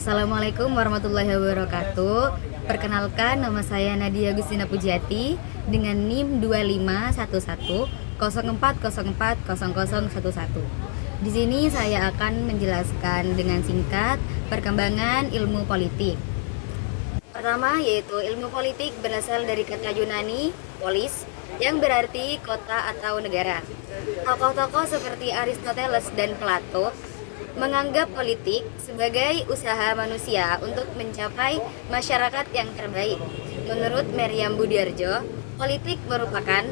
Assalamualaikum warahmatullahi wabarakatuh. Perkenalkan, nama saya Nadia Agustina Pujiati dengan NIM 251104040011. Di sini saya akan menjelaskan dengan singkat perkembangan ilmu politik. Pertama yaitu ilmu politik berasal dari kata Yunani polis yang berarti kota atau negara. Tokoh-tokoh seperti Aristoteles dan Plato menganggap politik sebagai usaha manusia untuk mencapai masyarakat yang terbaik. Menurut Meriam Budiarjo, politik merupakan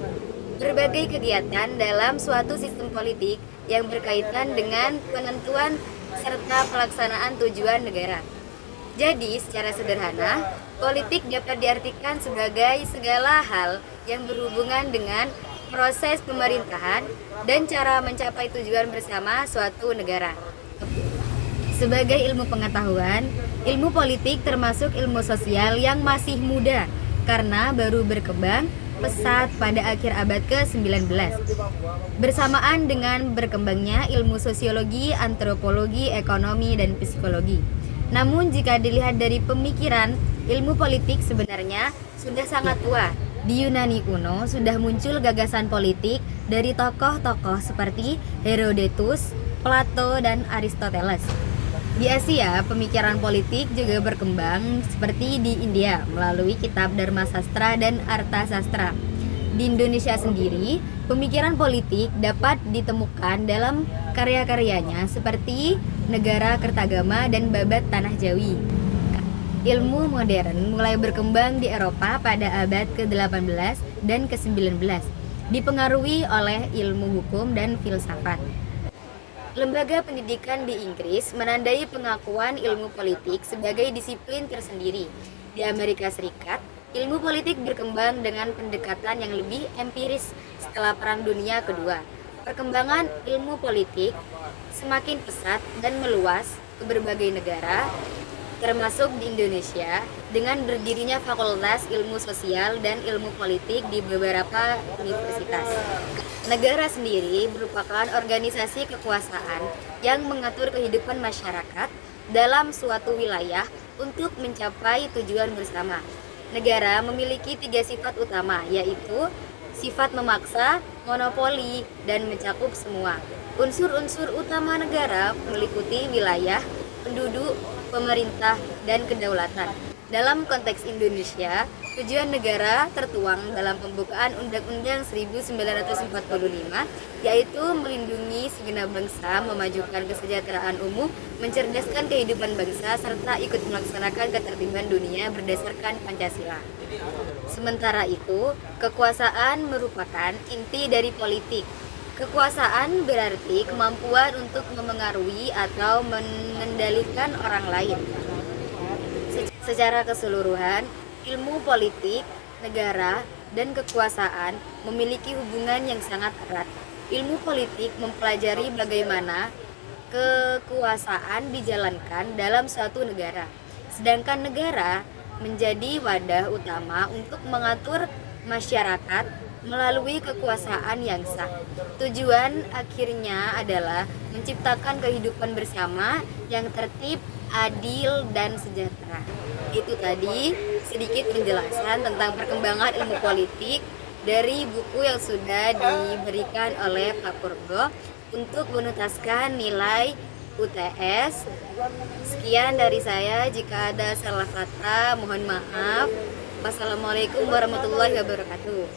berbagai kegiatan dalam suatu sistem politik yang berkaitan dengan penentuan serta pelaksanaan tujuan negara. Jadi, secara sederhana, politik dapat diartikan sebagai segala hal yang berhubungan dengan proses pemerintahan dan cara mencapai tujuan bersama suatu negara. Sebagai ilmu pengetahuan, ilmu politik termasuk ilmu sosial yang masih muda karena baru berkembang pesat pada akhir abad ke-19. Bersamaan dengan berkembangnya ilmu sosiologi, antropologi, ekonomi, dan psikologi. Namun jika dilihat dari pemikiran, ilmu politik sebenarnya sudah sangat tua. Di Yunani kuno sudah muncul gagasan politik dari tokoh-tokoh seperti Herodotus, Plato, dan Aristoteles. Di Asia, pemikiran politik juga berkembang seperti di India melalui kitab Dharma Sastra dan Arta Sastra. Di Indonesia sendiri, pemikiran politik dapat ditemukan dalam karya-karyanya seperti Negara Kertagama dan Babat Tanah Jawi. Ilmu modern mulai berkembang di Eropa pada abad ke-18 dan ke-19, dipengaruhi oleh ilmu hukum dan filsafat. Lembaga pendidikan di Inggris menandai pengakuan ilmu politik sebagai disiplin tersendiri. Di Amerika Serikat, ilmu politik berkembang dengan pendekatan yang lebih empiris setelah Perang Dunia Kedua. Perkembangan ilmu politik semakin pesat dan meluas ke berbagai negara, termasuk di Indonesia, dengan berdirinya Fakultas Ilmu Sosial dan Ilmu Politik di beberapa universitas. Negara sendiri merupakan organisasi kekuasaan yang mengatur kehidupan masyarakat dalam suatu wilayah untuk mencapai tujuan bersama. Negara memiliki 3 sifat utama, yaitu sifat memaksa, monopoli, dan mencakup semua. Unsur-unsur utama negara meliputi wilayah, penduduk, pemerintah, dan kedaulatan. Dalam konteks Indonesia, tujuan negara tertuang dalam pembukaan Undang-Undang 1945, yaitu melindungi segenap bangsa, memajukan kesejahteraan umum, mencerdaskan kehidupan bangsa, serta ikut melaksanakan ketertiban dunia berdasarkan Pancasila. Sementara itu, kekuasaan merupakan inti dari politik. Kekuasaan berarti kemampuan untuk memengaruhi atau mengendalikan orang lain. Secara keseluruhan, ilmu politik, negara, dan kekuasaan memiliki hubungan yang sangat erat. Ilmu politik mempelajari bagaimana kekuasaan dijalankan dalam suatu negara, sedangkan negara menjadi wadah utama untuk mengatur masyarakat melalui kekuasaan yang sah. Tujuan akhirnya adalah menciptakan kehidupan bersama yang tertib, adil, dan sejahtera. Itu tadi sedikit penjelasan tentang perkembangan ilmu politik dari buku yang sudah diberikan oleh Pak Purbo untuk menuntaskan nilai UTS. Sekian dari saya, jika ada salah kata mohon maaf. Wassalamualaikum warahmatullahi wabarakatuh.